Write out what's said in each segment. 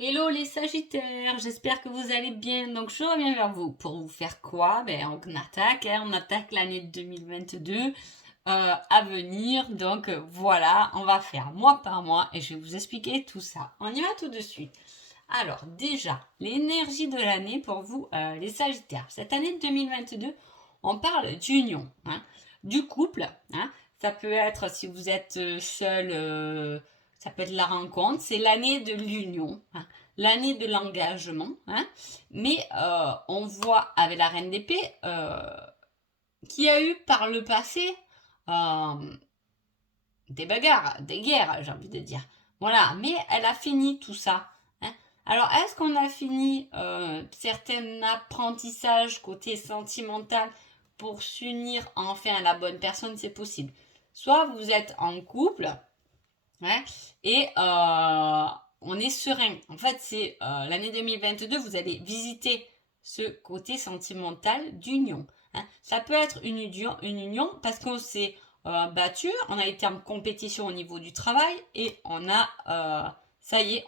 Hello les Sagittaires, j'espère que vous allez bien. Donc je reviens vers vous pour vous faire quoi? On attaque l'année 2022 à venir. Donc voilà, on va faire mois par mois et je vais vous expliquer tout ça. On y va tout de suite. Alors déjà, l'énergie de l'année pour vous les Sagittaires. Cette année 2022, on parle d'union, hein, du couple. Hein. Ça peut être si vous êtes seul, ça peut être la rencontre. C'est l'année de l'union, hein, l'année de l'engagement. Hein. Mais on voit avec la Reine d'épée qu'il y a eu par le passé euh, des bagarres, des guerres, j'ai envie de dire. Voilà, mais elle a fini tout ça. Hein. Alors, est-ce qu'on a fini certains apprentissages côté sentimental pour s'unir enfin à la bonne personne? C'est possible. Soit vous êtes en couple, hein, et on est serein. En fait, c'est l'année 2022, vous allez visiter ce côté sentimental d'union. Hein. Ça peut être une union parce qu'on s'est battu, on a été en compétition au niveau du travail et on a, ça y est,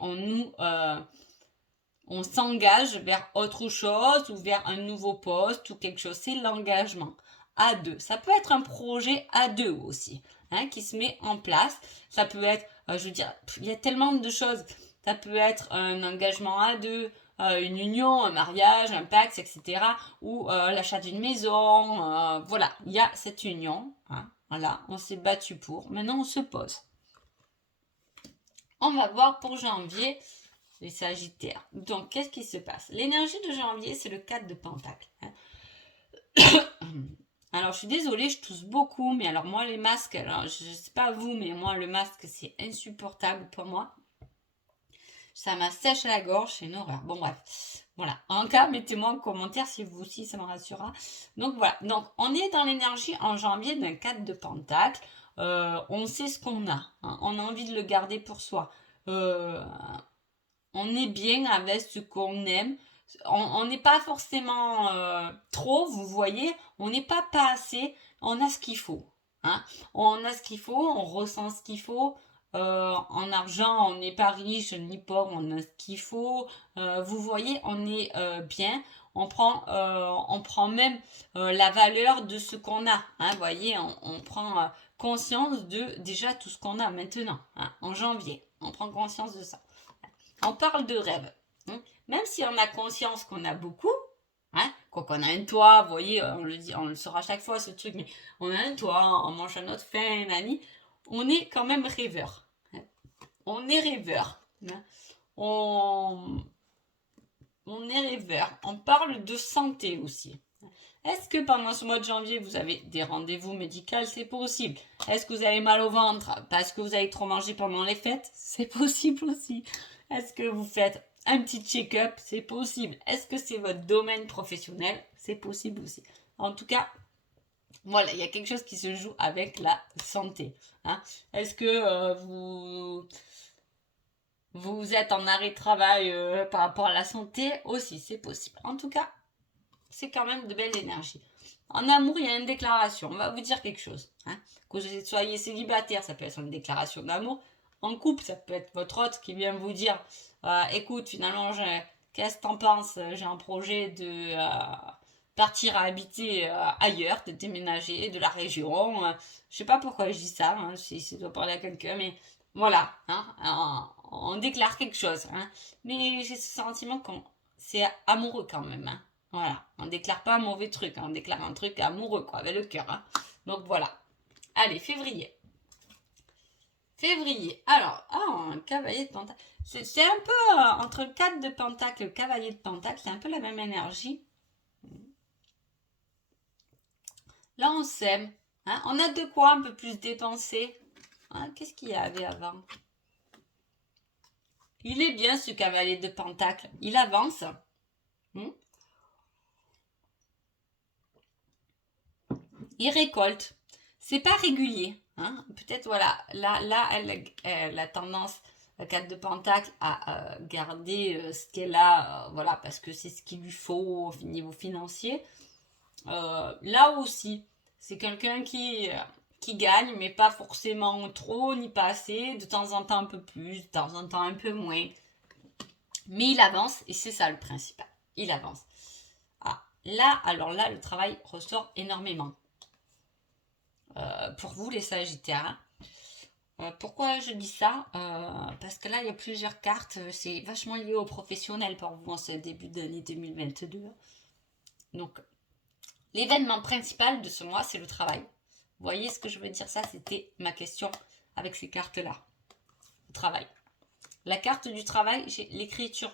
on s'engage vers autre chose ou vers un nouveau poste ou quelque chose. C'est l'engagement à deux. Ça peut être un projet à deux aussi, hein, qui se met en place. Ça peut être, je veux dire, il y a tellement de choses. Ça peut être un engagement à deux, une union, un mariage, un pacte, etc. Ou l'achat d'une maison. Voilà, il y a cette union. Hein, voilà, on s'est battu pour. Maintenant, on se pose. On va voir pour janvier les Sagittaires. Donc, qu'est-ce qui se passe? L'énergie de janvier, c'est le 4 de Pentacle. Hein. Alors, je suis désolée, je tousse beaucoup, mais alors moi, les masques, alors je ne sais pas vous, mais moi, le masque, c'est insupportable pour moi. Ça m'assèche la gorge, c'est une horreur. Bon, bref. Voilà. En cas, mettez-moi en commentaire si vous aussi, ça me rassurera. Donc, voilà. Donc, on est dans l'énergie en janvier d'un 4 de Pentacle. On sait ce qu'on a. Hein. On a envie de le garder pour soi. On est bien avec ce qu'on aime. On n'est pas forcément trop, vous voyez, on n'est pas assez, on a ce qu'il faut. Hein. On a ce qu'il faut, on ressent ce qu'il faut. En argent, on n'est pas riche ni pauvre, on a ce qu'il faut. Vous voyez, on est bien. On prend même la valeur de ce qu'on a. Hein, vous voyez, on prend conscience de déjà tout ce qu'on a maintenant, hein, en janvier. On prend conscience de ça. On parle de rêve. Hein. Même si on a conscience qu'on a beaucoup, hein, qu'on a un toit, vous voyez, on le dit, on le saura à chaque fois ce truc, mais on a un toit, on mange à notre faim, nani, on est quand même rêveur. Hein. On est rêveur. Hein. On, on est rêveur. On parle de santé aussi. Est-ce que pendant ce mois de janvier, vous avez des rendez-vous médicaux? C'est possible. Est-ce que vous avez mal au ventre parce que vous avez trop mangé pendant les fêtes? C'est possible aussi. Est-ce que vous faites un petit check-up? C'est possible. Est-ce que c'est votre domaine professionnel? C'est possible aussi. En tout cas, voilà, il y a quelque chose qui se joue avec la santé. Hein. Est-ce que vous êtes en arrêt de travail par rapport à la santé? Aussi, c'est possible. En tout cas, c'est quand même de belles énergies. En amour, il y a une déclaration. On va vous dire quelque chose. Hein. Que vous soyez célibataire, ça peut être une déclaration d'amour. En couple, ça peut être votre hôte qui vient vous dire écoute, finalement, qu'est-ce que t'en penses? J'ai un projet de partir à habiter ailleurs, de déménager de la région. Je sais pas pourquoi je dis ça, hein, si je dois parler à quelqu'un, mais voilà. Hein, on déclare quelque chose. Hein. Mais j'ai ce sentiment qu'on c'est amoureux quand même. Hein. Voilà, on déclare pas un mauvais truc, hein. On déclare un truc amoureux, quoi, avec le cœur. Hein. Donc voilà. Allez, février. Février. Alors, un cavalier de pentacle. C'est un peu entre le 4 de pentacle et le cavalier de pentacle, c'est un peu la même énergie. Là, on s'aime. Hein. On a de quoi un peu plus dépenser. Hein. Qu'est-ce qu'il y avait avant? Il est bien ce cavalier de pentacle. Il avance. Il récolte. C'est pas régulier. Hein. Peut-être, voilà, là elle a tendance, la 4 de Pentacle, à garder ce qu'elle a, voilà, parce que c'est ce qu'il lui faut au niveau financier. Là aussi, c'est quelqu'un qui gagne, mais pas forcément trop, ni pas assez, de temps en temps un peu plus, de temps en temps un peu moins. Mais il avance et c'est ça le principal. Il avance. Ah, là, alors là, le travail ressort énormément. Pour vous, les Sagittaires. Pourquoi je dis ça? Parce que là, il y a plusieurs cartes. C'est vachement lié au professionnel pour vous en ce début d'année 2022. Donc, l'événement principal de ce mois, c'est le travail. Vous voyez ce que je veux dire? Ça, c'était ma question avec ces cartes-là. Le travail. La carte du travail, j'ai l'écriture.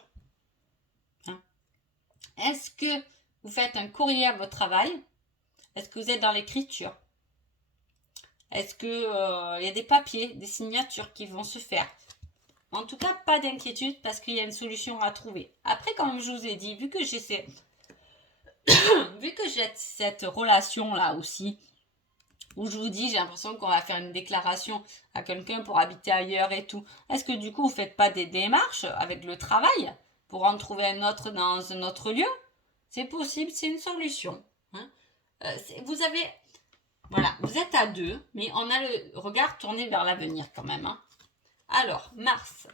Hein? Est-ce que vous faites un courrier à votre travail? Est-ce que vous êtes dans l'écriture? Est-ce que y a des papiers, des signatures qui vont se faire? En tout cas, pas d'inquiétude parce qu'il y a une solution à trouver. Après, comme je vous ai dit, vu que j'ai cette relation-là aussi, où je vous dis, j'ai l'impression qu'on va faire une déclaration à quelqu'un pour habiter ailleurs et tout. Est-ce que du coup, vous ne faites pas des démarches avec le travail pour en trouver un autre dans un autre lieu? C'est possible, c'est une solution. Hein. Vous avez... Voilà, vous êtes à deux, mais on a le regard tourné vers l'avenir quand même. Hein. Alors, Mars.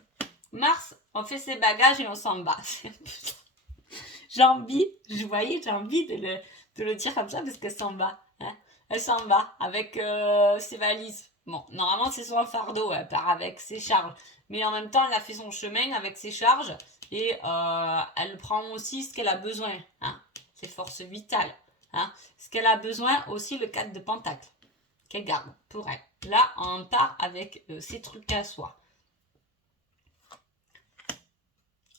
Mars, on fait ses bagages et on s'en va. J'ai envie de le dire comme ça parce qu'elle s'en va. Hein. Elle s'en va avec ses valises. Bon, normalement, c'est son fardeau, elle part avec ses charges. Mais en même temps, elle a fait son chemin avec ses charges et elle prend aussi ce qu'elle a besoin. Hein. Ses forces vitales. Hein. Ce qu'elle a besoin aussi, le 4 de Pentacle, qu'elle garde pour elle. Là, on part avec ses trucs à soi.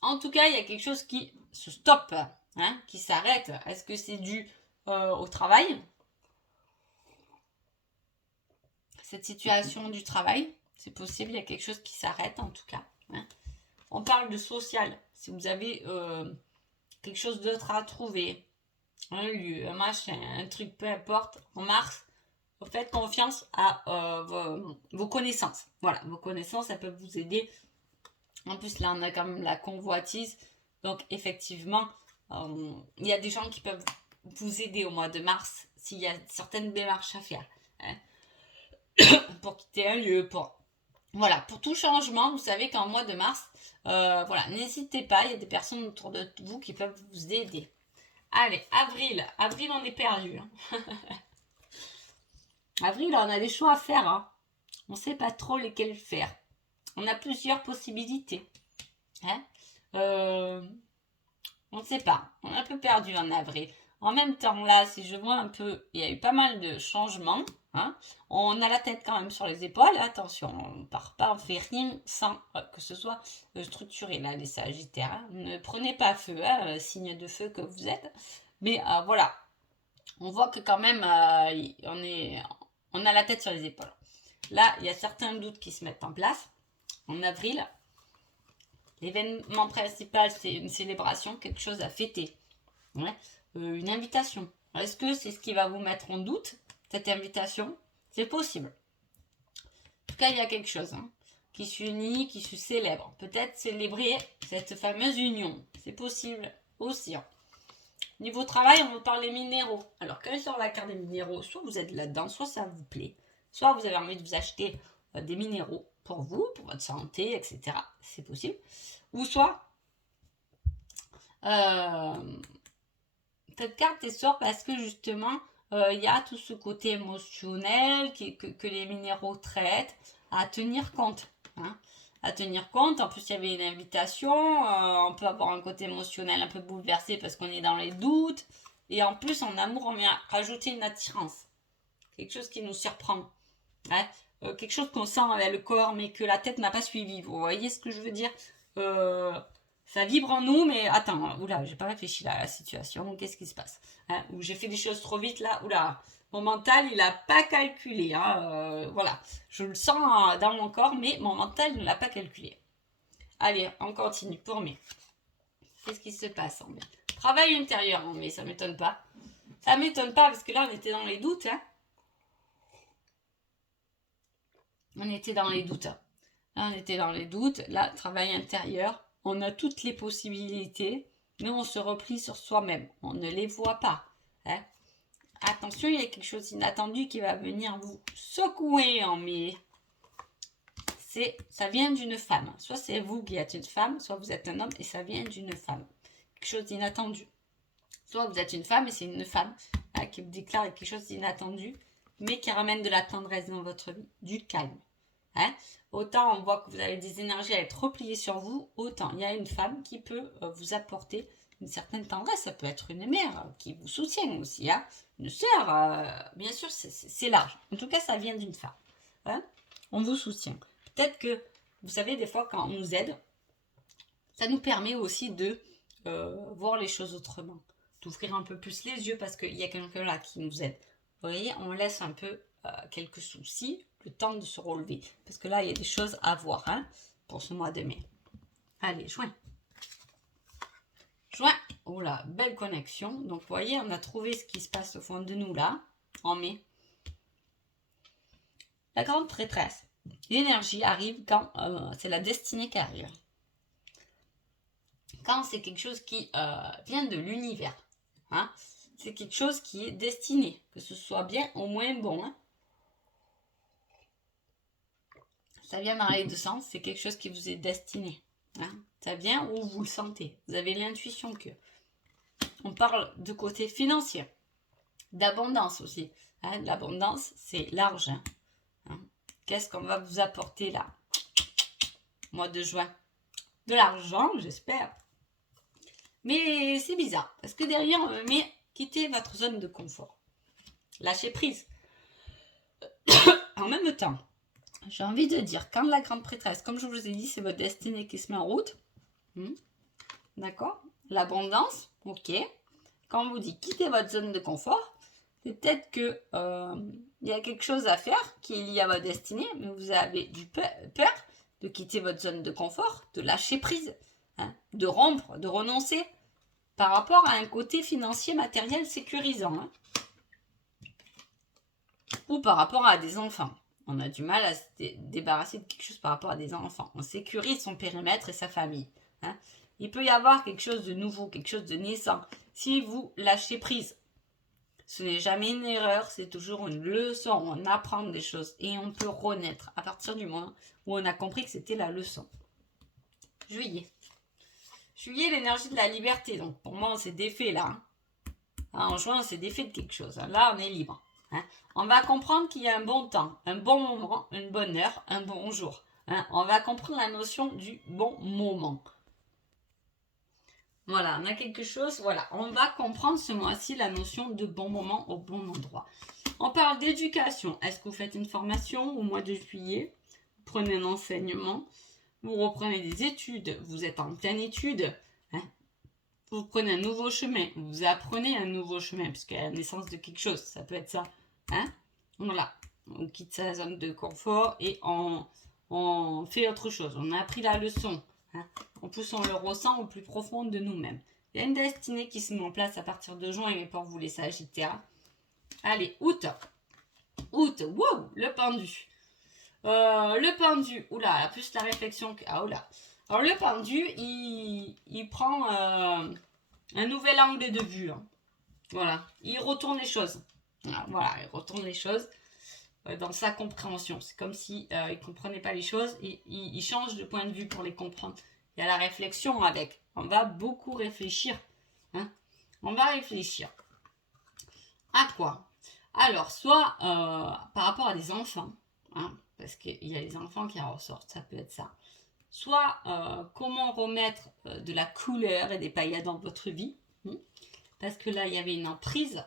En tout cas, il y a quelque chose qui se stoppe, hein, qui s'arrête. Est-ce que c'est dû au travail? Cette situation du travail, c'est possible, il y a quelque chose qui s'arrête en tout cas. Hein. On parle de social. Si vous avez quelque chose d'autre à trouver, un lieu, un machin, un truc, peu importe, en mars, faites confiance à vos connaissances. Voilà, vos connaissances, elles peuvent vous aider. En plus, là, on a quand même la convoitise. Donc, effectivement, il y a des gens qui peuvent vous aider au mois de mars s'il y a certaines démarches à faire. Hein, pour quitter un lieu, voilà, pour tout changement, vous savez qu'en mois de mars, voilà, n'hésitez pas, il y a des personnes autour de vous qui peuvent vous aider. Allez, avril. Avril, on est perdu. Hein. Avril, on a des choix à faire. Hein. On ne sait pas trop lesquels faire. On a plusieurs possibilités. Hein. On ne sait pas. On est un peu perdu en avril. En même temps, là, si je vois un peu, il y a eu pas mal de changements. Hein. On a la tête quand même sur les épaules. Attention, on ne part pas, on ne fait rien sans que ce soit structuré. Là, les Sagittaires, hein. Ne prenez pas feu, hein, signe de feu que vous êtes. Mais voilà, on voit que quand même, on a la tête sur les épaules. Là, il y a certains doutes qui se mettent en place. En avril, l'événement principal, c'est une célébration, quelque chose à fêter. Ouais. Une invitation. Est-ce que c'est ce qui va vous mettre en doute, cette invitation? C'est possible. En tout cas, il y a quelque chose hein, qui s'unit, qui se célèbre. Peut-être célébrer cette fameuse union. C'est possible aussi. Hein. Niveau travail, on vous parle des minéraux. Alors, quand sur la carte des minéraux, soit vous êtes là-dedans, soit ça vous plaît, soit vous avez envie de vous acheter des minéraux pour vous, pour votre santé, etc. C'est possible. Ou soit, cette carte sort parce que justement, il y a tout ce côté émotionnel que les minéraux traitent à tenir compte. Hein. À tenir compte. En plus, il y avait une invitation. On peut avoir un côté émotionnel un peu bouleversé parce qu'on est dans les doutes. Et en plus, en amour, on vient rajouter une attirance. Quelque chose qui nous surprend. Hein. Quelque chose qu'on sent avec le corps, mais que la tête n'a pas suivi. Vous voyez ce que je veux dire? Ça vibre en nous, mais attends, oula, j'ai pas réfléchi là à la situation. Qu'est-ce qui se passe? Hein, ou j'ai fait des choses trop vite là, oula. Mon mental, il n'a pas calculé. Hein, voilà. Je le sens dans mon corps, mais mon mental ne l'a pas calculé. Allez, on continue pour mai. Qu'est-ce qui se passe en mai? Travail intérieur en mai, ça m'étonne pas. Ça m'étonne pas parce que là, on était dans les doutes. Hein. On était dans les doutes. Là, on était dans les doutes. Là, travail intérieur. On a toutes les possibilités, mais on se replie sur soi-même. On ne les voit pas. Hein. Attention, il y a quelque chose d'inattendu qui va venir vous secouer en mai. ça vient d'une femme. Soit c'est vous qui êtes une femme, soit vous êtes un homme et ça vient d'une femme. Quelque chose d'inattendu. Soit vous êtes une femme et c'est une femme qui vous déclare quelque chose d'inattendu, mais qui ramène de la tendresse dans votre vie, du calme. Autant on voit que vous avez des énergies à être repliées sur vous, autant il y a une femme qui peut vous apporter une certaine tendresse. Ça peut être une mère qui vous soutient aussi, une sœur, bien sûr, c'est large. En tout cas, ça vient d'une femme. On vous soutient. Peut-être que, vous savez, des fois, quand on nous aide, ça nous permet aussi de voir les choses autrement, d'ouvrir un peu plus les yeux parce qu'il y a quelqu'un là qui nous aide. Vous voyez, on laisse un peu quelques soucis, le temps de se relever. Parce que là, il y a des choses à voir pour ce mois de mai. Allez, juin. Juin. Oh là, belle connexion. Donc, vous voyez, on a trouvé ce qui se passe au fond de nous là, en mai. La grande prêtresse. L'énergie arrive quand c'est la destinée qui arrive. Quand c'est quelque chose qui vient de l'univers. C'est quelque chose qui est destiné. Que ce soit bien ou moins bon. Ça vient dans les deux sens. C'est quelque chose qui vous est destiné. Ça vient où vous le sentez. Vous avez l'intuition que. On parle de côté financier. D'abondance aussi. L'abondance, c'est l'argent. Qu'est-ce qu'on va vous apporter là? Mois de juin. De l'argent, j'espère. Mais c'est bizarre. Parce que derrière, on me met quitter votre zone de confort. Lâcher prise. En même temps, j'ai envie de dire, quand la grande prêtresse, comme je vous ai dit, c'est votre destinée qui se met en route. D'accord? L'abondance, ok. Quand on vous dit quitter votre zone de confort, c'est peut-être que il y a quelque chose à faire qui est lié à votre destinée, mais vous avez du peur de quitter votre zone de confort, de lâcher prise, de rompre, de renoncer par rapport à un côté financier, matériel sécurisant. Ou par rapport à des enfants. On a du mal à se débarrasser de quelque chose par rapport à des enfants. On sécurise son périmètre et sa famille. Il peut y avoir quelque chose de nouveau, quelque chose de naissant. Si vous lâchez prise, ce n'est jamais une erreur, c'est toujours une leçon. On apprend des choses et on peut renaître à partir du moment où on a compris que c'était la leçon. Juillet. Juillet, l'énergie de la liberté. Donc pour moi, on s'est défait là. En juin, on s'est défait de quelque chose. Là, on est libre. On va comprendre qu'il y a un bon temps, un bon moment, une bonne heure, un bon jour. On va comprendre la notion du bon moment. Voilà, on a quelque chose. Voilà, on va comprendre ce mois-ci la notion de bon moment au bon endroit. On parle d'éducation. Est-ce que vous faites une formation au mois de juillet? Vous prenez un enseignement. Vous reprenez des études. Vous êtes en pleine étude. Vous prenez un nouveau chemin. Vous apprenez un nouveau chemin puisqu'il y a la naissance de quelque chose. Ça peut être ça. Voilà. On quitte sa zone de confort et on fait autre chose. On a appris la leçon. En plus, on le ressent au plus profond de nous-mêmes. Il y a une destinée qui se met en place à partir de juin et pour vous les Sagittaires. Allez, août. Août, wow, le pendu. Le pendu, oula, plus la réflexion. Oula. Alors, le pendu, il prend un nouvel angle de vue. Voilà, il retourne les choses. Voilà, il retourne les choses dans sa compréhension. C'est comme si il ne comprenait pas les choses et il change de point de vue pour les comprendre. Il y a la réflexion avec. On va beaucoup réfléchir. On va réfléchir. À quoi? Alors, soit par rapport à des enfants, parce qu'il y a les enfants qui ressortent, ça peut être ça. Soit comment remettre de la couleur et des paillettes dans votre vie. Parce que là, il y avait une emprise.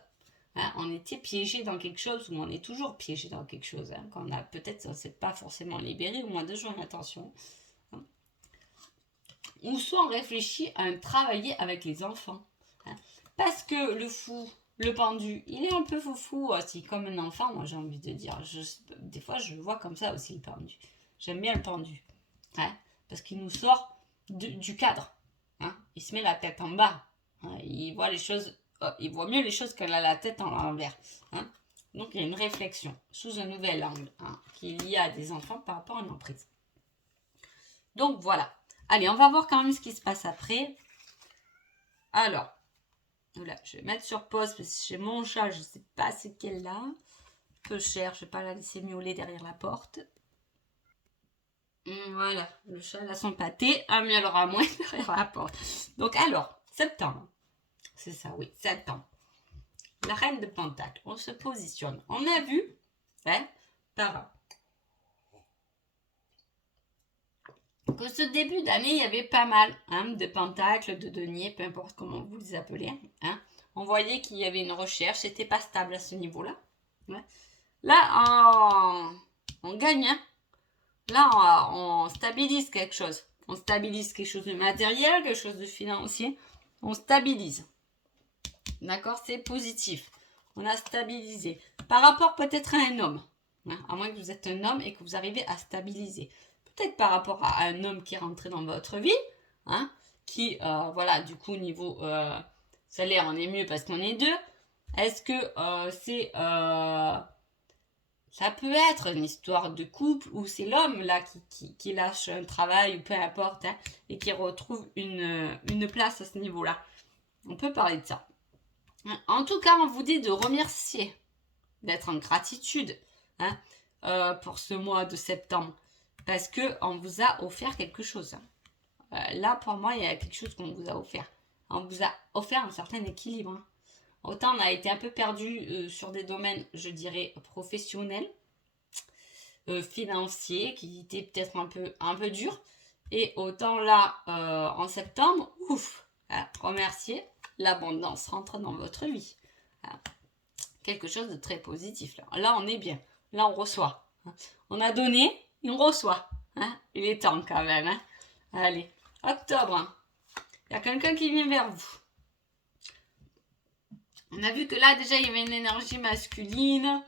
On était piégé dans quelque chose, ou on est toujours piégé dans quelque chose. Qu'on a peut-être, on ne s'est pas forcément libéré au mois de juin, attention. Ou soit on réfléchit à travailler avec les enfants. Parce que le fou, le pendu, il est un peu foufou aussi, comme un enfant, moi j'ai envie de dire. Des fois, je le vois comme ça aussi, le pendu. J'aime bien le pendu. Parce qu'il nous sort du cadre. Il se met la tête en bas. Il voit les choses, il voit mieux les choses qu'elle a la tête en l'envers. Donc il y a une réflexion sous un nouvel angle qui est lié à des enfants par rapport à une emprise. Donc voilà. Allez, on va voir quand même ce qui se passe après. Alors, voilà, je vais mettre sur pause parce que chez mon chat, je ne sais pas c'est quelle là. Un peu cher, je ne vais pas la laisser miauler derrière la porte. Voilà, le chat a son pâté, un miel aura moins derrière la porte. Donc alors, septembre. C'est ça, oui, septembre. La reine de Pentacle, on se positionne. On a vu, hein, que ce début d'année, il y avait pas mal de pentacles, de deniers, peu importe comment vous les appelez. Hein. On voyait qu'il y avait une recherche, c'était pas stable à ce niveau-là. Ouais. Là, on gagne. Hein. Là, on stabilise quelque chose. On stabilise quelque chose de matériel, quelque chose de financier. On stabilise. D'accord? C'est positif. On a stabilisé. Par rapport peut-être à un homme. Hein, à moins que vous êtes un homme et que vous arrivez à stabiliser. Peut-être par rapport à un homme qui est rentré dans votre vie. Hein, qui, voilà, du coup, niveau salaire, on est mieux parce qu'on est deux. Est-ce que c'est... ça peut être une histoire de couple où c'est l'homme là qui lâche un travail ou peu importe hein, et qui retrouve une place à ce niveau-là. On peut parler de ça. En tout cas, on vous dit de remercier, d'être en gratitude hein, pour ce mois de septembre parce qu'on vous a offert quelque chose. Là, pour moi, il y a quelque chose qu'on vous a offert. On vous a offert un certain équilibre. Hein. Autant on a été un peu perdu sur des domaines, je dirais, professionnels, financiers, qui étaient peut-être un peu durs. Et autant là, en septembre, ouf, hein, remerciez, l'abondance rentre dans votre vie. Hein. Quelque chose de très positif. Là, on est bien. Là, on reçoit. Hein. On a donné et on reçoit. Hein. Il est temps quand même. Hein. Allez, octobre. Hein. Il y a quelqu'un qui vient vers vous. On a vu que là, déjà, il y avait une énergie masculine.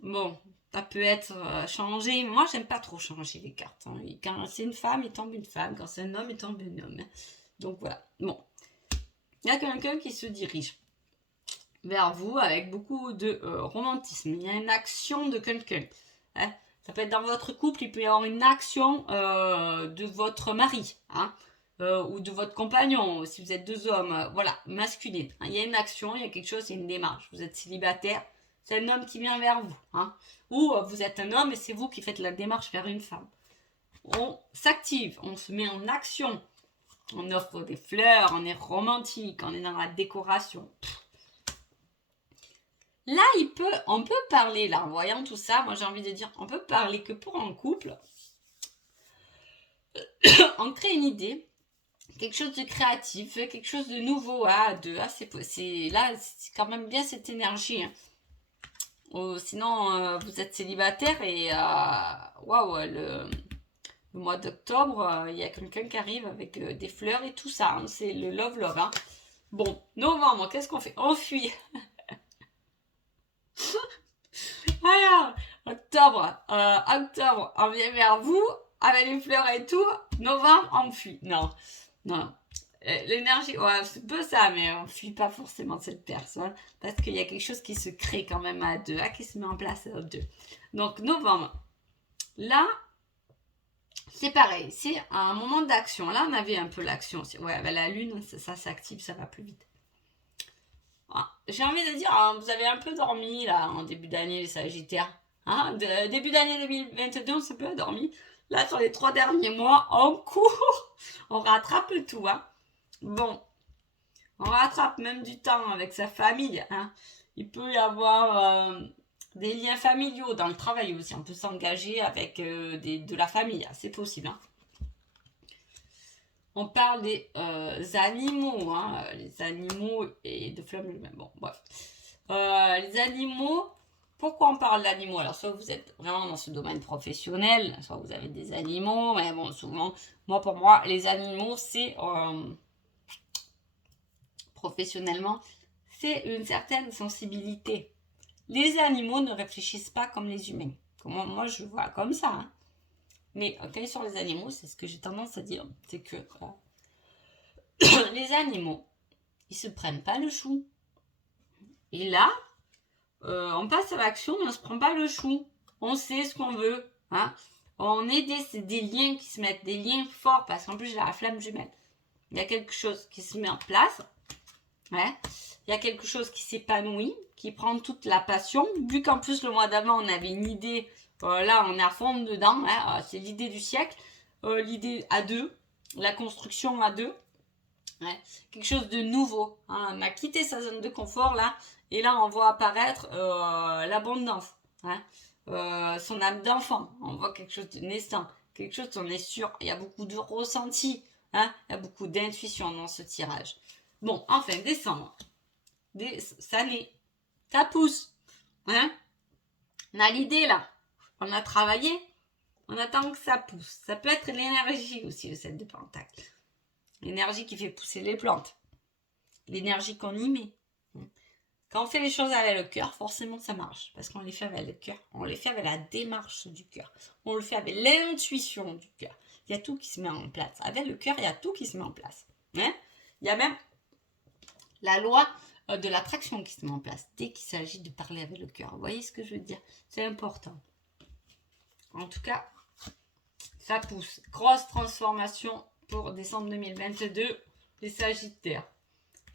Bon, ça peut être changé. Moi, j'aime pas trop changer les cartes. Hein. Quand c'est une femme, il tombe une femme. Quand c'est un homme, il tombe un homme. Donc, voilà. Bon. Il y a quelqu'un qui se dirige vers vous avec beaucoup de romantisme. Il y a une action de quelqu'un. Hein. Ça peut être dans votre couple, il peut y avoir une action de votre mari. Hein. Ou de votre compagnon, si vous êtes deux hommes, voilà, masculine. Hein. Il y a une action, il y a quelque chose, il y a une démarche. Vous êtes célibataire, c'est un homme qui vient vers vous. Hein. Ou vous êtes un homme et c'est vous qui faites la démarche vers une femme. On s'active, on se met en action. On offre des fleurs, on est romantique, on est dans la décoration. Là, on peut parler, là, en voyant tout ça, moi j'ai envie de dire, on peut parler que pour un couple. On crée une idée, quelque chose de créatif, quelque chose de nouveau. Là, c'est quand même bien cette énergie. Hein. Sinon, vous êtes célibataire et waouh, le mois d'octobre, il y a quelqu'un qui arrive avec des fleurs et tout ça. Hein. C'est le love. Hein. Bon, novembre, qu'est-ce qu'on fait? On fuit. Voilà, octobre, on vient vers vous avec les fleurs et tout. Novembre, on fuit. Non. L'énergie, ouais, c'est un peu ça, mais on ne fuit pas forcément cette personne parce qu'il y a quelque chose qui se crée quand même à deux, qui se met en place à deux. Donc, novembre. Là, c'est pareil, c'est un moment d'action. Là, on avait un peu l'action. Ouais, avec la lune, ça s'active, ça va plus vite. J'ai envie de dire, hein, vous avez un peu dormi là en début d'année, les Sagittaires. Hein, début d'année 2022, on s'est peu dormi. Là, sur les 3 derniers mois, on court, on rattrape tout. Hein. Bon, on rattrape même du temps avec sa famille. Hein. Il peut y avoir des liens familiaux dans le travail aussi. On peut s'engager avec de la famille, c'est possible. Hein. On parle des animaux, hein, les animaux et de flammes. Bon, bref. Les animaux, pourquoi on parle d'animaux? Alors, soit vous êtes vraiment dans ce domaine professionnel, soit vous avez des animaux, mais bon, souvent, pour moi, les animaux, c'est professionnellement, c'est une certaine sensibilité. Les animaux ne réfléchissent pas comme les humains. Moi, je vois comme ça. Hein. Mais quand sur les animaux, c'est ce que j'ai tendance à dire, c'est que les animaux, ils se prennent pas le chou. Et là, on passe à l'action, mais on se prend pas le chou. On sait ce qu'on veut. Hein. On est des liens qui se mettent, des liens forts, parce qu'en plus j'ai la flamme jumelle. Il y a quelque chose qui se met en place. Ouais. Il y a quelque chose qui s'épanouit, qui prend toute la passion. Vu qu'en plus le mois d'avant, on avait une idée Là, on est à fond dedans. Hein, c'est l'idée du siècle. L'idée à deux. La construction à deux. Ouais, quelque chose de nouveau. Hein. On a quitté sa zone de confort là. Et là, on voit apparaître l'abondance. Hein. Son âme d'enfant. On voit quelque chose de naissant. Quelque chose on est sûr. Il y a beaucoup de ressenti. Hein. Il y a beaucoup d'intuition dans ce tirage. Bon, enfin, décembre. Ça naît. Ça pousse. Hein. On a l'idée là. On a travaillé. On attend que ça pousse. Ça peut être l'énergie aussi, le 7 de Pentacle. L'énergie qui fait pousser les plantes. L'énergie qu'on y met. Quand on fait les choses avec le cœur, forcément ça marche. Parce qu'on les fait avec le cœur. On les fait avec la démarche du cœur. On le fait avec l'intuition du cœur. Il y a tout qui se met en place. Avec le cœur, il y a tout qui se met en place. Hein. Il y a même la loi de l'attraction qui se met en place. Dès qu'il s'agit de parler avec le cœur. Vous voyez ce que je veux dire? C'est important. En tout cas, ça pousse. Grosse transformation pour décembre 2022, les Sagittaires.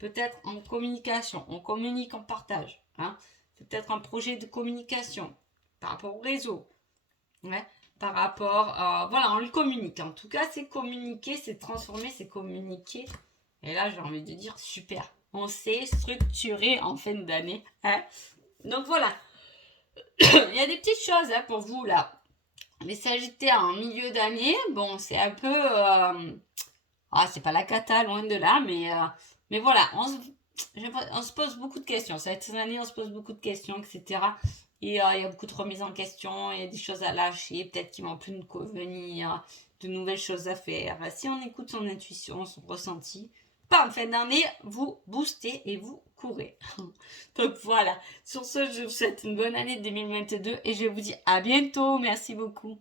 Peut-être en communication, on communique, on partage. Hein. Peut-être un projet de communication par rapport au réseau. Ouais. Par rapport, voilà, on le communique. En tout cas, c'est communiquer, c'est transformer, c'est communiquer. Et là, j'ai envie de dire, super. On sait structurer en fin d'année. Hein. Donc voilà. Il y a des petites choses hein, pour vous là. Les Sagittaires en milieu d'année, bon, c'est un peu... c'est pas la cata, loin de là, mais voilà, on se pose beaucoup de questions. Cette année, on se pose beaucoup de questions, etc. Et il y a beaucoup de remises en question, il y a des choses à lâcher, peut-être qui vont plus nous convenir, de nouvelles choses à faire. Si on écoute son intuition, son ressenti, en fin d'année, vous boostez et vous courez. Donc voilà, sur ce, je vous souhaite une bonne année 2022 et je vous dis à bientôt. Merci beaucoup.